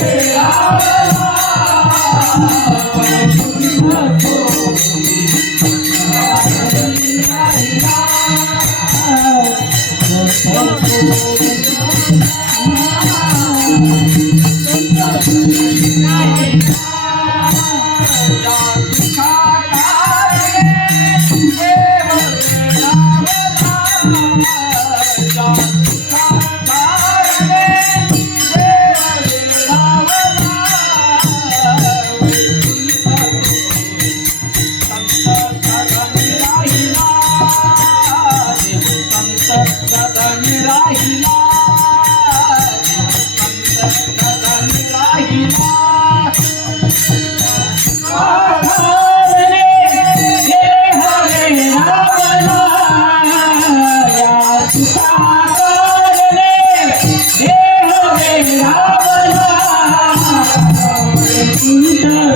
देह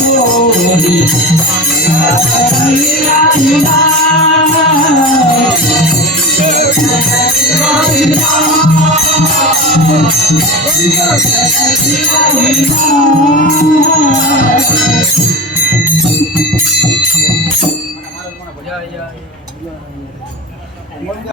소리 감사합니다 Yeah, yeah, yeah.